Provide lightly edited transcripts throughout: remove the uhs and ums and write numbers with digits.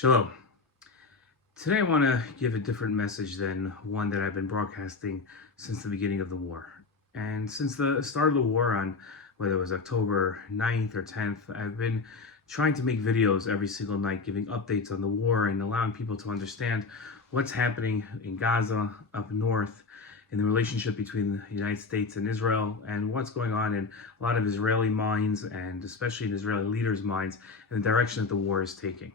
Shalom. Today I want to give a different message than one that I've been broadcasting since the beginning of the war. And since the start of the war on whether it was October 9th or 10th, I've been trying to make videos every single night giving updates on the war and allowing people to understand what's happening in Gaza, up north, in the relationship between the United States and Israel, and what's going on in a lot of Israeli minds, and especially in Israeli leaders' minds, and the direction that the war is taking.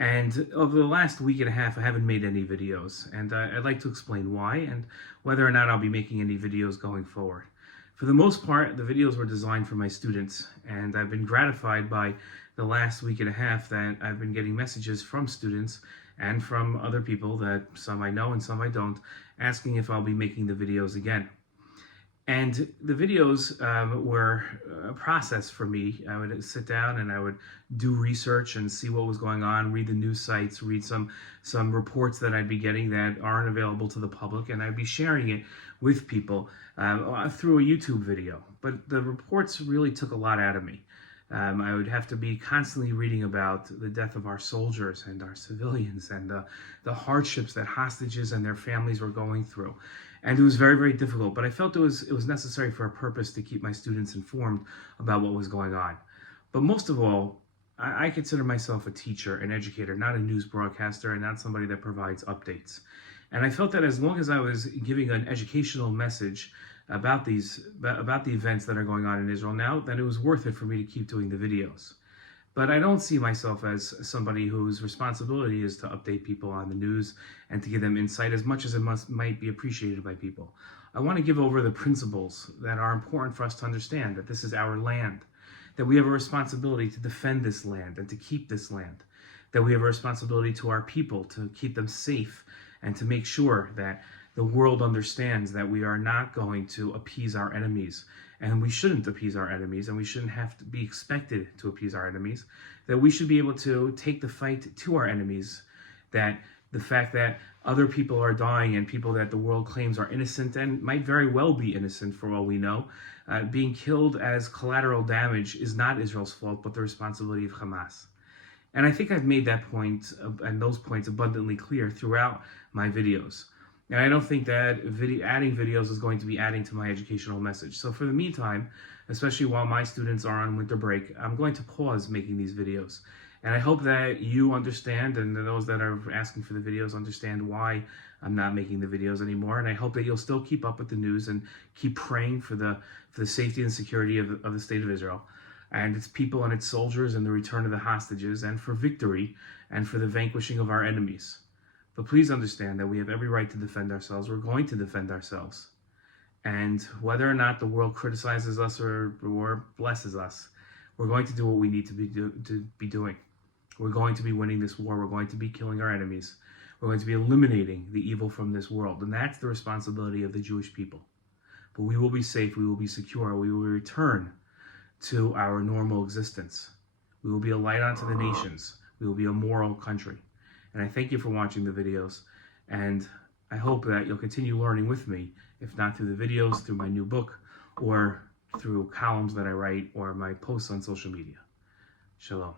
And over the last week and a half, I haven't made any videos, and I'd like to explain why and whether or not I'll be making any videos going forward. For the most part, the videos were designed for my students, and I've been gratified by the last week and a half that I've been getting messages from students and from other people, that some I know and some I don't, asking if I'll be making the videos again. And the videos were a process for me. I would sit down and I would do research and see what was going on, read the news sites, read some reports that I'd be getting that aren't available to the public, and I'd be sharing it with people through a YouTube video. But the reports really took a lot out of me. I would have to be constantly reading about the death of our soldiers and our civilians and the hardships that hostages and their families were going through. And it was very, very difficult, but I felt it was necessary for a purpose to keep my students informed about what was going on. But most of all, I consider myself a teacher, an educator, not a news broadcaster, and not somebody that provides updates. And I felt that as long as I was giving an educational message about the events that are going on in Israel now, then it was worth it for me to keep doing the videos. But I don't see myself as somebody whose responsibility is to update people on the news and to give them insight as much as it might be appreciated by people. I want to give over the principles that are important for us to understand, that this is our land, that we have a responsibility to defend this land and to keep this land, that we have a responsibility to our people to keep them safe and to make sure that the world understands that we are not going to appease our enemies, and we shouldn't appease our enemies, and we shouldn't have to be expected to appease our enemies, that we should be able to take the fight to our enemies, that the fact that other people are dying and people that the world claims are innocent and might very well be innocent for all we know, being killed as collateral damage is not Israel's fault, but the responsibility of Hamas. And I think I've made that point and those points abundantly clear throughout my videos. And I don't think that adding videos is going to be adding to my educational message. So for the meantime, especially while my students are on winter break, I'm going to pause making these videos. And I hope that you understand, and those that are asking for the videos understand why I'm not making the videos anymore. And I hope that you'll still keep up with the news and keep praying for the safety and security of the state of Israel and its people and its soldiers, and the return of the hostages, and for victory and for the vanquishing of our enemies. But please understand that we have every right to defend ourselves. We're going to defend ourselves. And whether or not the world criticizes us or blesses us, we're going to do what we need to be doing. We're going to be winning this war. We're going to be killing our enemies. We're going to be eliminating the evil from this world. And that's the responsibility of the Jewish people. But we will be safe. We will be secure. We will return to our normal existence. We will be a light unto the nations. We will be a moral country. And I thank you for watching the videos, and I hope that you'll continue learning with me, if not through the videos, through my new book, or through columns that I write, or my posts on social media. Shalom.